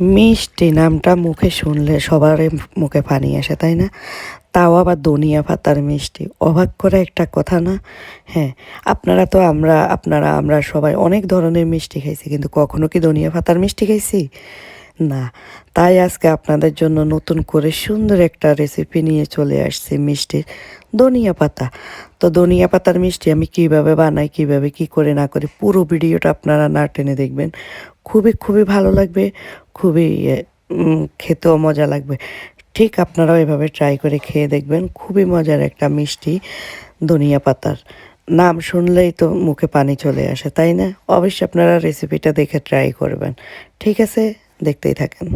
মিষ্টি নামটা মুখে শুনলে সবার মুখে পানি আসে, তাই না? তাও আবার দুনিয়া পাতার মিষ্টি। অবাক করে একটা কথা না? হ্যাঁ আপনারা তো আমরা, আপনারা, আমরা সবাই অনেক ধরনের মিষ্টি খাইছি, কিন্তু কখনো কি দুনিয়া পাতার মিষ্টি খাইছি? না, তাই আজকে আপনাদের জন্য নতুন করে সুন্দর একটা রেসিপি নিয়ে চলে আসছি মিষ্টির ধনিয়া পাতা। তো ধনিয়া পাতার মিষ্টি আমি কীভাবে বানাই, কীভাবে কি করে না করে পুরো ভিডিওটা আপনারা না টেনে দেখবেন। খুবই খুবই ভালো লাগবে, খুবই খেতেও মজা লাগবে। ঠিক আপনারাও এভাবে ট্রাই করে খেয়ে দেখবেন, খুবই মজার একটা মিষ্টি ধনিয়া পাতার। নাম শুনলেই তো মুখে পানি চলে আসে, তাই না? অবশ্যই আপনারা রেসিপিটা দেখে ট্রাই করবেন। ঠিক আছে? দেখতেই থাকেন।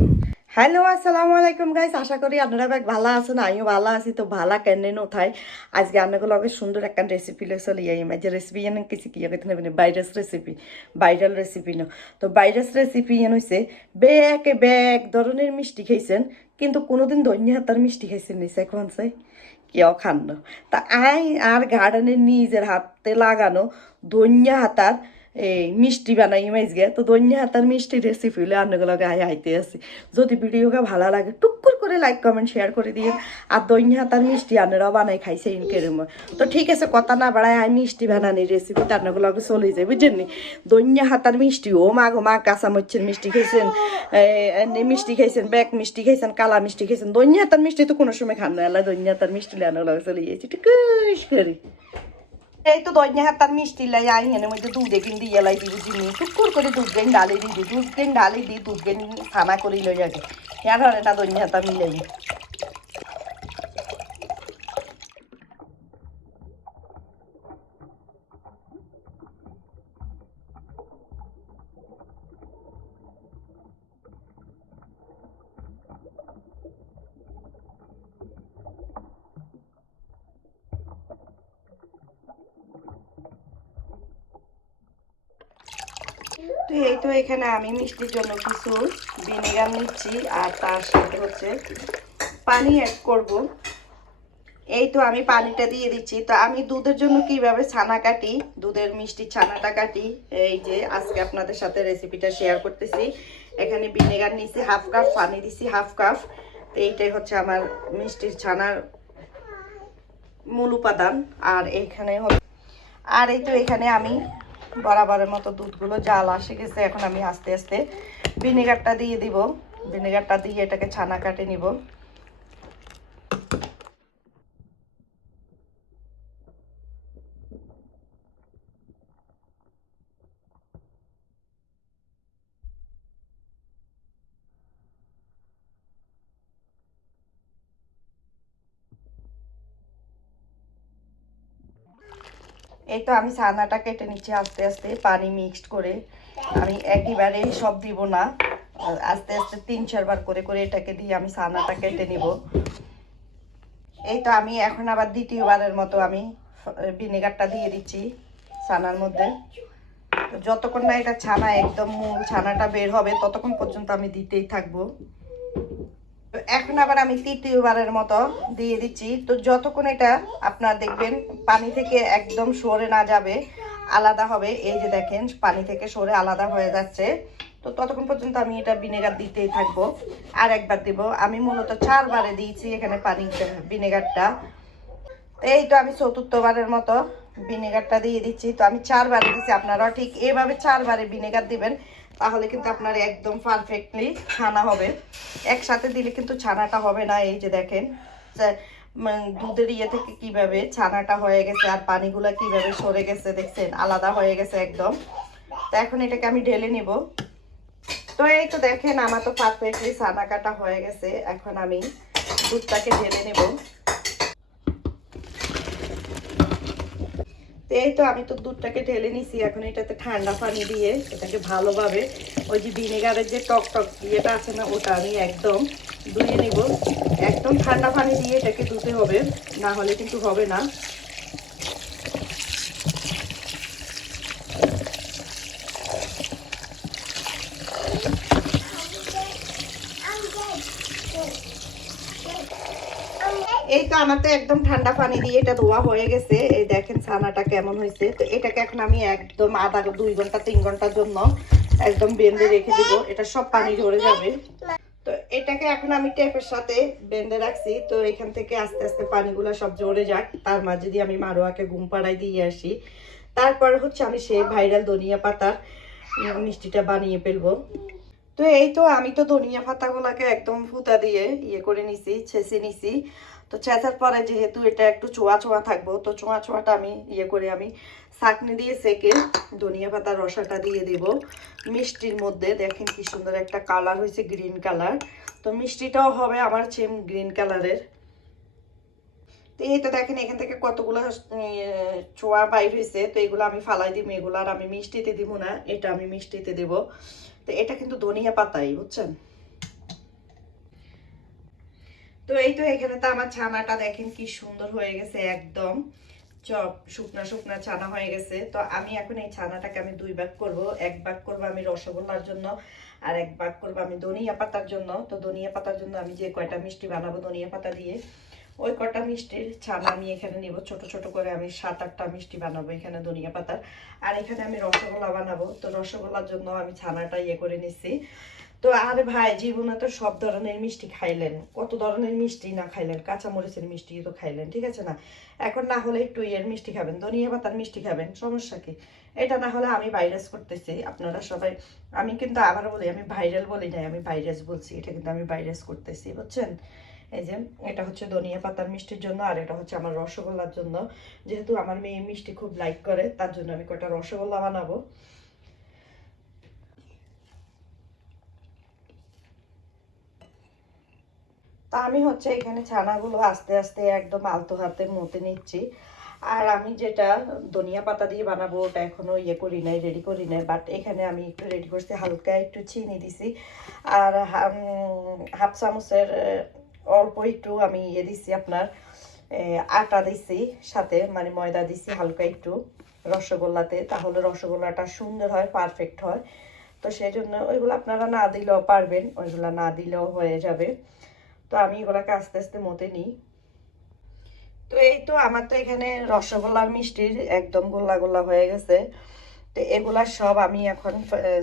হ্যালো আসসালামু আলাইকুম গাইস আশা করি আপনারা বেশ ভালো আছেন, আমিও ভালো আছি, তো ভালো কেন নথায় আজকে আপনাকে লগে সুন্দর একটা রেসিপি লই চলে যাই যে রেসিপি এনে কিছু কি আগে নেবেন ভাইরাস রেসিপি ভাইরাল রেসিপি ন। তো ভাইরাস রেসিপি এন হয়েছে বেক বেক ধরনের মিষ্টি খাইছেন, কিন্তু কোনোদিন ধনিয়া হাতার মিষ্টি খাইছেন নি সে কোন চাই? কেউ খান তা আই আর গার্ডেনের নিজের হাতে লাগানো ধনিয়া হাতার এই মিষ্টি বানাই মাইজগে। তো দৈন্য হাতার মিষ্টি রেসিপি হলে লগে আই আইতে আসি যদি ভিডিওকে ভালো লাগে টুকুর করে লাইক কমেন্ট শেয়ার করে দিয়ে আর দৈন্য হাতার মিষ্টি আপনারাও বানাই খাইছে ইনকেরম তো ঠিক আছে, কথা না বাড়ায় আমি মিষ্টি বানানি রেসিপি তো আপনাকে লগে চলে যায়, বুঝছেন নি? দৈন্য হাতার মিষ্টি, ও মা গো, মা কাঁচা মরিচের মিষ্টি খাইছেন মিষ্টি খাইছেন ব্যাক মিষ্টি খাইছেন, কালা মিষ্টি খাইছেন। দৈন্য হাতার মিষ্টি তো কোনো সময় খান না আল্লাহ দৈন্য হাতার মিষ্টি আপনাকে লগে চলে যাইছি। টুকুস করি। এই তো দইনে হাত তার মিষ্টি লাই আই এনে মধ্যে দুধে কিন দিয়ে লাই দিব চিনি টুকুর করে দুধ গেন ডালে দি দি দুধ গেন ডালে দি দুধ গেন খানা করি লই যাবে হরে না দইনা হাতা মিলাই তো এখানে আমি মিষ্টির জন্য কিছু ভিনেগার নিচ্ছি আর তার সাথে হচ্ছে পানি অ্যাড করব। এই তো আমি পানিটা দিয়ে দিচ্ছি। তো আমি দুধের জন্য কীভাবে ছানা কাটি, দুধের মিষ্টি ছানাটা কাটি, এই যে আজকে আপনাদের সাথে রেসিপিটা শেয়ার করতেছি। এখানে ভিনেগার নিচ্ছি হাফ কাপ পানি দিছি হাফ কাপ তো এইটাই হচ্ছে আমার মিষ্টির ছানার মূল উপাদান। আর হচ্ছে আর এই তো এখানে আমি বরাবরের মতো দুধগুলো জাল আসে গেছে, এখন আমি আস্তে আস্তে ভিনেগারটা দিয়ে দিব। ভিনেগারটা দিয়ে এটাকে ছানা কাটে নিব। এই তো আমি ছানাটা কেটে নিচ্ছি আস্তে আস্তে, পানি মিক্সড করে। আমি একইবারে সব দিব না। আস্তে আস্তে তিন চারবার করে করে এটাকে দিয়ে আমি ছানাটা কেটে নিব। এই তো আমি এখন আবার দ্বিতীয়বারের মতো আমি ভিনেগারটা দিয়ে দিচ্ছি ছানার মধ্যে। যতক্ষণ না এটা ছানা, একদম মূল ছানাটা বের হবে, ততক্ষণ পর্যন্ত আমি দিতেই থাকব। এখন আবার আমি তৃতীয়বারের মতো দিয়ে দিচ্ছি। তো যতক্ষণ এটা আপনার দেখবেন, পানি থেকে একদম সরে না যাবে, আলাদা হবে। এই যে দেখেন, পানি থেকে সরে আলাদা হয়ে যাচ্ছে। তো ততক্ষণ পর্যন্ত আমি এটা ভিনেগার দিতেই থাকব। আর একবার দিব। আমি মূলত চারবারে দিয়েছি এখানে পানি ভিনেগারটা। এই তো আমি চতুর্থবারের মতো ভিনেগারটা দিয়ে দিচ্ছি। তো আমি চারবারে দিচ্ছি আপনারাও ঠিক এইভাবে চারবারে ভিনেগার দিবেন। তাহলে কিন্তু আপনার একদম পারফেক্টলি ছানা হবে। একসাথে দিলে কিন্তু ছানাটা হবে না, এই যে দেখেন। দুধের ইয়ে থেকে কীভাবে ছানাটা হয়ে গেছে আর পানিগুলো কীভাবে সরে গেছে, দেখছেন? আলাদা হয়ে গেছে একদম। তো এখন এটাকে আমি ঢেলে নিব। তো এই তো দেখেন, আমার তো পারফেক্টলি ছানা কাটা হয়ে গেছে। এখন আমি দুধটাকে ঢেলে নেব। এই তো আমি তো দুধটাকে ঢেলে নিছি, এখন এটাতে ঠান্ডা পানি দিয়ে এটাকে ভালোভাবে ওই যে ভিনেগারের যে টক টক ইয়েটা আছে না, ওটা আমি একদম ধুয়ে নিব। একদম ঠান্ডা পানি দিয়ে এটাকে ধুতে হবে, না হলে কিন্তু হবে না। এই তো একদম ঠান্ডা পানি দিয়ে এটা ধোয়া হয়ে গেছে। এই দেখেন ছানাটা কেমন হয়েছে। তো এটাকে এখন আমি একদম আধা দুই ঘণ্টা, তিন ঘণ্টার জন্য একদম বেঁধে রেখে দিব। এটা সব পানি ঝরে যাবে। তো এটাকে এখন আমি টেপের সাথে বেঁধে রাখছি। তো এখান থেকে আস্তে আস্তে পানিগুলো সব ঝরে যাক। তার মাঝে দিয়ে আমি মারোয়াকে ঘুম পাড়াই দিয়ে আসি। তারপর হচ্ছে আমি সেই ভাইরাল ধনিয়া পাতার মিষ্টিটা বানিয়ে ফেলব। তো এই তো আমি তো ধনিয়া পাতাগুলোকে একদম ফুতা দিয়ে ইয়ে করে নিছি, ছেঁচে নিছি। তো ছেঁচার পরে যেহেতু এটা একটু চোয়া চোয়া থাকব, তো চোয়া চোয়াটা আমি ইয়ে করে আমি চাকনি দিয়ে সেকে ধনিয়া পাতার রসাটা দিয়ে দেব। মিষ্টির মধ্যে দেখেন কি সুন্দর একটা কালার হয়েছে, গ্রিন কালার। তো মিষ্টিটাও হবে আমার সেম গ্রিন কালারের। তো এই তো দেখেন এখান থেকে কতগুলো চোয়া বাইর হয়েছে, তো এগুলো আমি ফালাই দিব, এগুলো আর আমি মিষ্টিতে দিব না, এটা আমি মিষ্টিতে দেব। তো এটা কিন্তু ধনিয়া পাতাই, বুঝছেন? তো এই তো এখানে তো আমার ছানাটা দেখেন কি সুন্দর হয়ে গেছে একদম। চপ, শুকনা শুকনা ছানা হয়ে গেছে। তো আমি এখন এই ছানাটাকে আমি দুই ভাগ করব। এক ভাগ করব আমি রসগোল্লার জন্য আর এক ভাগ করব আমি ধনিয়া পাতার জন্য। তো ধনিয়া পাতার জন্য আমি যে কয়টা মিষ্টি বানাবো ধনিয়া পাতা দিয়ে, ওই কটা মিষ্টির ছানা আমি এখানে নিব। ছোট ছোট করে আমি সাত আটটা মিষ্টি বানাবো এখানে ধনিয়া পাতার। আর এখানে আমি রসগোল্লা বানাবো। তো রসগোল্লার জন্য আমি ছানাটা ইয়ে করে নিছি। তো আরে ভাই, জীবনে তো সব ধরনের মিষ্টি খাইলেন। কত ধরনের মিষ্টি না খাইলেন? কাঁচামরিচের মিষ্টি তো খাইলেন, ঠিক আছে না? এখন না হলে একটু ইয়ের মিষ্টি খাবেন, ধনিয়া পাতার মিষ্টি খাবেন, সমস্যা কি? এটা না হলে আমি ভাইরাস করতেছি, আপনারা সবাই, আমি কিন্তু আবার বলি, আমি ভাইরাল বলি নাই, আমি ভাইরাস বলছি, এটা কিন্তু আমি ভাইরাস করতেছি, বুঝছেন? এই যে, এটা হচ্ছে ধনিয়া পাতার মিষ্টির জন্য, আর এটা হচ্ছে আমার রসগোল্লার জন্য। যেহেতু আমার মেয়ে মিষ্টি খুব লাইক করে, তার জন্য আমি কটা রসগোল্লা বানাবো? তা আমি হচ্ছে এখানে ছানাগুলো আস্তে আস্তে একদম আলতো হাতে মতে নিচ্ছি। আর আমি যেটা ধনিয়া পাতা দিয়ে বানাবো ওটা এখনও ইয়ে করি নাই রেডি করি নাই বাট এখানে আমি একটু রেডি করছি, হালকা একটু চিনি দিছি। আর হাফ চামচের অল্প একটু আমি ইয়ে দিছি আপনার আটা দিছি সাথে মানে ময়দা দিছি হালকা একটু রসগোল্লাতে, তাহলে রসগোল্লাটা সুন্দর হয় পারফেক্ট হয়। তো সেই জন্য ওইগুলো আপনারা না দিলেও পারবেন, ওইগুলো না দিলেও হয়ে যাবে। তো আমি এগুলাকে আস্তে আস্তে মতে নিই। তো এই তো আমার তো এখানে রসগোল্লার মিষ্টির একদম গোল্লা গোল্লা হয়ে গেছে। তো এগুলা সব আমি এখন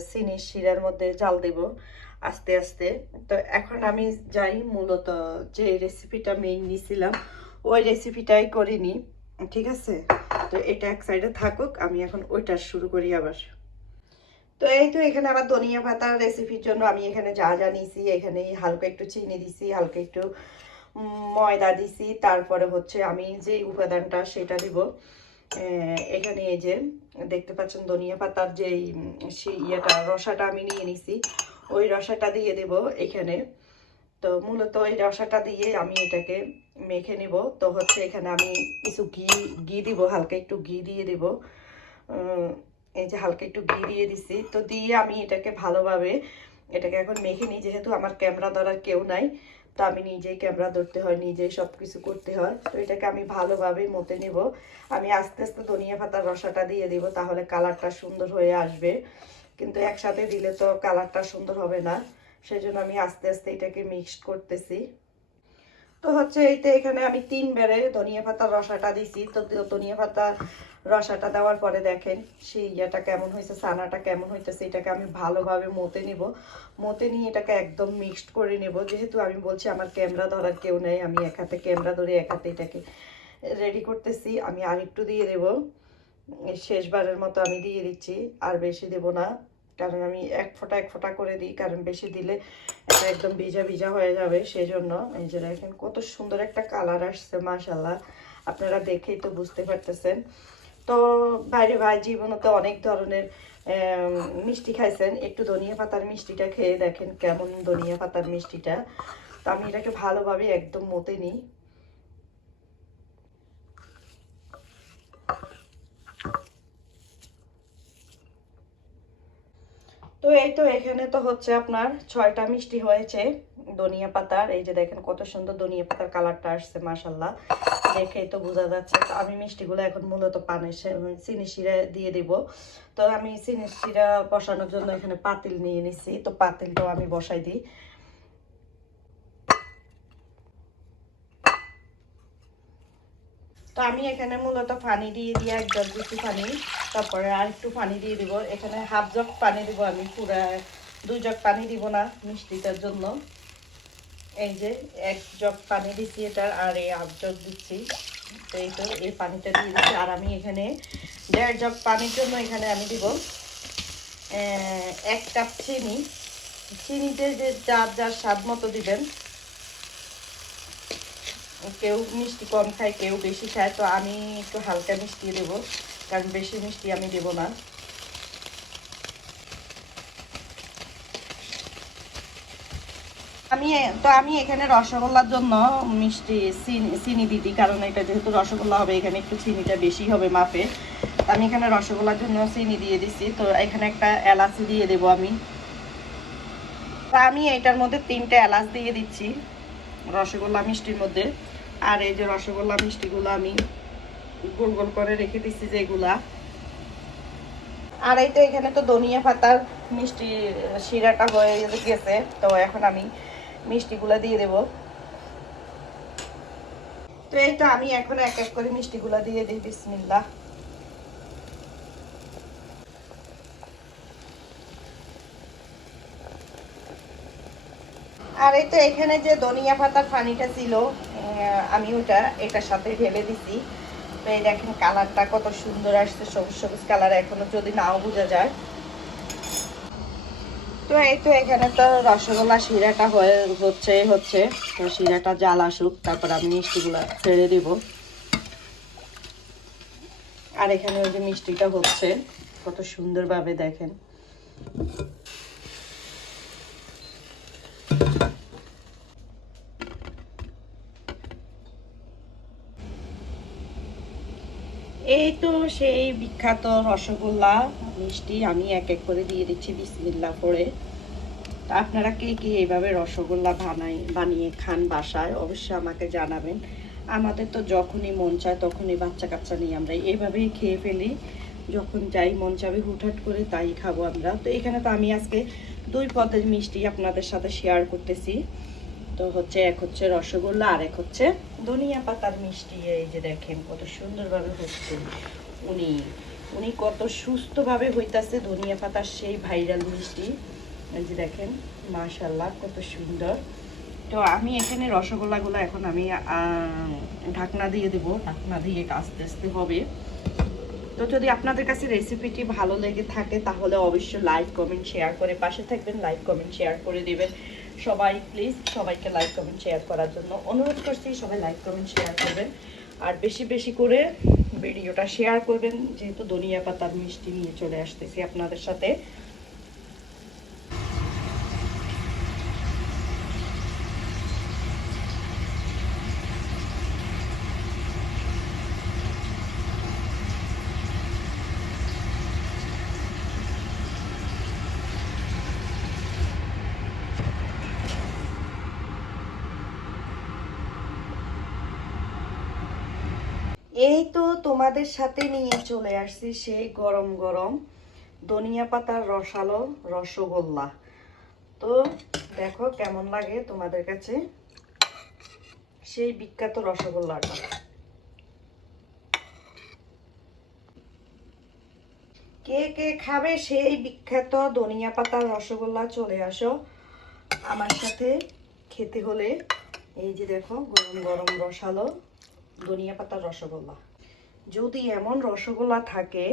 চিনির শিরার মধ্যে জাল দেব আস্তে আস্তে। তো এখন আমি যাই মূলত যে রেসিপিটা মেইন নিয়েছিলাম ওই রেসিপিটাই করিনি ঠিক আছে? তো এটা এক সাইডে থাকুক, আমি এখন ওইটা শুরু করি আবার। তো এই তো এখানে আবার ধনিয়া পাতার রেসিপির জন্য আমি এখানে যা যা নিয়েছি এখানে হালকা একটু চিনি দিছি, হালকা একটু ময়দা দিছি, তারপরে হচ্ছে আমি যে উপাদানটা সেটা দিব এখানে এই যে দেখতে পাচ্ছেন ধনিয়া পাতার যে ইয়েটা, রসাটা আমি নিয়ে নিছি, ওই রসাটা দিয়ে দেব এখানে। তো মূলত ওই রসাটা দিয়ে আমি এটাকে মেখে নিব। তো হচ্ছে এখানে আমি কিছু ঘি ঘি দিব, হালকা একটু ঘি দিয়ে দেব। এই যে হালকা একটু ঘি দিয়ে দিছি, তো দিয়ে আমি এটাকে ভালোভাবে এটাকে এখন মেখে নিই, যেহেতু আমার ক্যামেরা ধরার কেউ নাই, তো আমি নিজেই ক্যামেরা ধরতে হয়, নিজেই সব কিছু করতে হয়, তো এটাকে আমি ভালোভাবে মতে নিব। আমি আস্তে আস্তে ধনিয়া পাতার রসাটা দিয়ে দিব, তাহলে কালারটা সুন্দর হয়ে আসবে। কিন্তু একসাথে দিলে তো কালারটা সুন্দর হবে না সেই জন্য আমি আস্তে আস্তে এটাকে মিক্সড করতেছি। তো হচ্ছে এইতে এখানে আমি তিন বেড়ে ধনিয়া পাতার রসাটা দিছি, তো ধনিয়া পাতা রসাটা দেওয়ার পরে দেখেন, সেই ইয়েটা কেমন হয়েছে সানাটা কেমন হইতেছে, এটাকে আমি ভালোভাবে মতে নিব। মতে নিয়ে এটাকে একদম মিক্সড করে নেব। যেহেতু আমি বলছি আমার ক্যামেরা ধরার কেউ নেই, আমি এক হাতে ক্যামেরা ধরে এক হাতে এটাকে রেডি করতেছি। আমি আর একটু দিয়ে দেব। শেষবারের মতো আমি দিয়ে দিচ্ছি, আর বেশি দেব না। কারণ আমি এক ফোঁটা এক ফোঁটা করে দিই, কারণ বেশি দিলে এটা একদম ভিজা ভিজা হয়ে যাবে। সেই জন্য এই যে দেখেন, কত সুন্দর একটা কালার আসছে মাশাল্লাহ আপনারা দেখেই তো বুঝতে পারতেছেন। তো বাইরে ভাই জীবনে তো অনেক ধরনের মিষ্টি খাইছেন। একটু ধনিয়া পাতার মিষ্টিটা খেয়ে দেখেন কেমন ধনিয়া পাতার মিষ্টিটা। তো আমি এটাকে ভালোভাবে একদম মতে নিই। তো এই তো এখানে তো হচ্ছে আপনার ছয়টা মিষ্টি হয়েছে। ধনিয়া পাতার, এই যে দেখেন কত সুন্দর ধনিয়া পাতার কালারটা আসছে মাসাল্লাহ দেখেই তো বোঝা যাচ্ছে। তো আমি মিষ্টিগুলো এখন মূলত পানের সে- চিনি শিরা দিয়ে দিব। তো আমি চিনি শিরা বসানোর জন্য এখানে পাতিল নিয়ে নিছি। তো পাতিলটাও আমি বসাই দিই। তো আমি এখানে মূলত পানি দিয়ে দিয়ে এক জগ দিচ্ছি পানি তারপরে আর একটু পানি দিয়ে দিব। এখানে হাফ জগ পানি দিব আমি, পুরা দুই জগ পানি দিব না মিষ্টিটার জন্য। এই যে এক জগ পানি দিচ্ছি এটার আর এই হাফ জগ দিচ্ছি। তো এই তো, এই পানিটা দিয়ে দিচ্ছি। আর আমি এখানে দেড় জগ পানির জন্য এখানে আমি দিব এক কাপ চিনি। চিনিতে যে যার যার স্বাদ মতো দিবেন। কেউ মিষ্টি কম খায়, কেউ বেশি খায়, তো আমি একটু হালকা মিষ্টি দেবো। কারণ বেশি মিষ্টি আমি দেব না। আমি তো আমি এখানে রসগোল্লার জন্য মিষ্টি, চিনি দিদি কারণ এটা যেহেতু রসগোল্লা হবে, এখানে একটু চিনিটা বেশি হবে মাপে। আমি এখানে রসগোল্লার জন্য চিনি দিয়ে দিছি। তো এখানে একটা এলাচি দিয়ে দেবো আমি। তো আমি এটার মধ্যে তিনটে এলাচ দিয়ে দিচ্ছি, রসগোল্লা মিষ্টির মধ্যে। আর এই যে রসগোল্লা মিষ্টিগুলো আমি গোল গোল করে রেখে দিচ্ছি যেগুলা। আর এই তো এখানে তো ধনিয়া পাতার মিষ্টি শিরাটা হয়ে গেছে, তো এখন আমি মিষ্টিগুলা দিয়ে দেব। তো এই তো আমি এখন এক এক করে মিষ্টিগুলা দিয়ে দিই, বিসমিল্লাহ। আর এই তো এখানে যে ধনিয়া পাতার পানিটা ছিল আমি ওটা এটার সাথে ঢেলে দিছি। তো এই দেখেন কালারটা কত সুন্দর আসছে, সবুজ সবুজ কালার এখনও যদি নাও বোঝা যায়। তো এই তো এখানে তো রসগোল্লা শিরাটা হয়ে হচ্ছে হচ্ছে। তো শিরাটা জাল আসুক, তারপর আমি মিষ্টিগুলো ছেড়ে দিব। আর এখানে ওই যে মিষ্টিটা হচ্ছে, কত সুন্দরভাবে দেখেন। এই তো সেই বিখ্যাত রসগোল্লা, মিষ্টি আমি এক এক করে দিয়ে দিচ্ছি বিসমিল্লা করে। তা আপনারা কে কে এইভাবে রসগোল্লা বানাই, বানিয়ে খান বাসায়, অবশ্যই আমাকে জানাবেন। আমাদের তো যখনই মন চায় তখনই বাচ্চা কাচ্চা নিয়ে আমরা এইভাবেই খেয়ে ফেলি। যখন যাই মন চাবে হুটহাট করে তাই খাব আমরা। তো এখানে তো আমি আজকে দুই পদের মিষ্টি আপনাদের সাথে শেয়ার করতেছি। তো হচ্ছে এক হচ্ছে রসগোল্লা, আর এক হচ্ছে ধনিয়া পাতার মিষ্টি, এই যে দেখেন কত সুন্দরভাবে হচ্ছে। উনি উনি কত সুস্থভাবে হইতাছে ধনিয়া পাতার সেই ভাইরাল মিষ্টি। এই যে দেখেন মাশাল্লাহ কত সুন্দর। তো আমি এখানে রসগোল্লাগুলো এখন আমি ঢাকনা দিয়ে দেবো, ঢাকনা দিয়ে আস্তে আস্তে হবে। তো যদি আপনাদের কাছে রেসিপিটি ভালো লেগে থাকে, তাহলে অবশ্যই লাইক, কমেন্ট, শেয়ার করে পাশে থাকবেন, লাইক, কমেন্ট, শেয়ার করে দিবেন। সবাই প্লিজ সবাইকে লাইক কমেন্ট শেয়ার করার জন্য অনুরোধ করছি, সবাই লাইক কমেন্ট শেয়ার করবেন। আর বেশি বেশি করে ভিডিওটা শেয়ার করবেন, যেহেতু ধনিয়া পাতার মিষ্টি নিয়ে চলে আসতেছি আপনাদের সাথে। এই তো তোমাদের সাথে নিয়ে চলে আসছি সেই গরম গরম ধনিয়া পাতার রসালো রসগোল্লা। তো দেখো কেমন লাগে তোমাদের কাছে? সেই বিখ্যাত রসগোল্লাটা কে কে খাবে সেই বিখ্যাত ধনিয়া পাতার রসগোল্লা চলে আসো আমার সাথে খেতে হলে। এই যে দেখো গরম গরম রসালো ধনিয়া পাতার রসগোল্লা। যদি এমন রসগোল্লা থাকে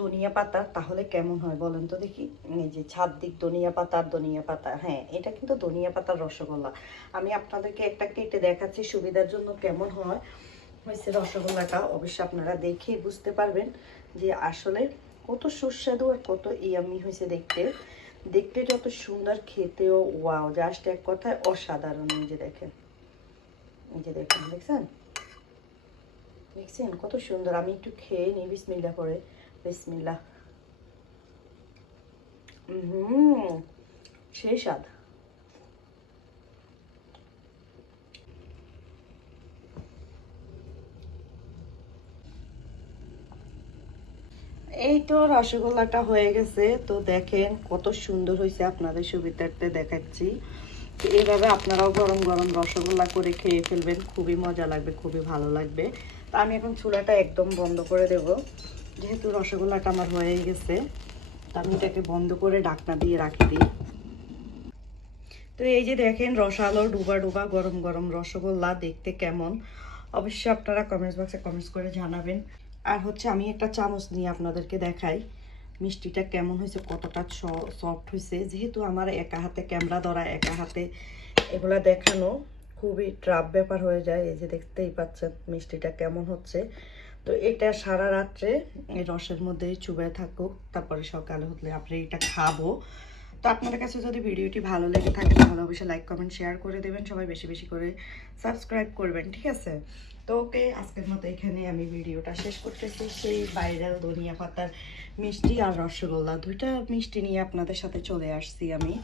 ধনিয়া পাতার তাহলে কেমন হয় বলেন তো দেখি? এই যে ছাদদিক ধনিয়া পাতার ধনিয়া পাতা হ্যাঁ এটা কিন্তু ধনিয়া পাতার রসগোল্লা। আমি আপনাদেরকে একটা কেটে দেখাচ্ছি, সুবিধার জন্য কেমন হয়। হয়েছে রসগোল্লাটা, অবশ্যই আপনারা দেখে বুঝতে পারবেন যে আসলে কত সুস্বাদু আর কত ইয়ামি হয়েছে দেখতে। দেখতে যত সুন্দর, খেতেও ওয়াও। জাস্ট এক কথায় অসাধারণ এই যে দেখেন। এই যে দেখেন, দেখছেন? দেখছেন? কত সুন্দর। আমি একটু খেয়ে নিই বিসমিল্লা করে বিসমিল্লা এই তো রসগোল্লাটা হয়ে গেছে। তো দেখেন কত সুন্দর হয়েছে আপনাদের সুবিধার্থে দেখাচ্ছি। এইভাবে আপনারাও গরম গরম রসগোল্লা করে খেয়ে ফেলবেন। খুবই মজা লাগবে, খুবই ভালো লাগবে। তা আমি এখন চুলাটা একদম বন্ধ করে দেব। যেহেতু রসগোল্লাটা আমার হয়ে গেছে, তা আমি এটাকে বন্ধ করে ঢাকনা দিয়ে রাখি। দিই তো এই যে দেখেন, রসালো ডুবা ডুবা গরম গরম রসগোল্লা দেখতে কেমন? অবশ্যই আপনারা কমেন্টস বক্সে কমেন্টস করে জানাবেন। আর হচ্ছে আমি একটা চামচ নিয়ে আপনাদেরকে দেখাই। মিষ্টিটা কেমন হয়েছে, কতটা সফট হয়েছে, যেহেতু আমার একা হাতে ক্যামেরা ধরা, একা হাতে এগুলা দেখানো খুবই ট্রাপ ব্যাপার হয়ে যায়। এই যে দেখতেই পাচ্ছেন মিষ্টিটা কেমন হচ্ছে। তো এটা সারা রাত্রে এই রসের মধ্যেই চুবায় থাকুক, তারপরে সকালে হলে আপনি এটা খাব। তো আপনাদের কাছে যদি ভিডিওটি ভালো লেগে থাকে, তাহলে অবশ্যই লাইক কমেন্ট শেয়ার করে দেবেন। সবাই বেশি বেশি করে সাবস্ক্রাইব করবেন, ঠিক আছে? তো ওকে আজকের মতো এখানে আমি ভিডিওটা শেষ করতেছি। সেই ভাইরাল ধনিয়া পাতার মিষ্টি আর রসগোল্লা, দুইটা মিষ্টি নিয়ে আপনাদের সাথে চলে আসছি আমি।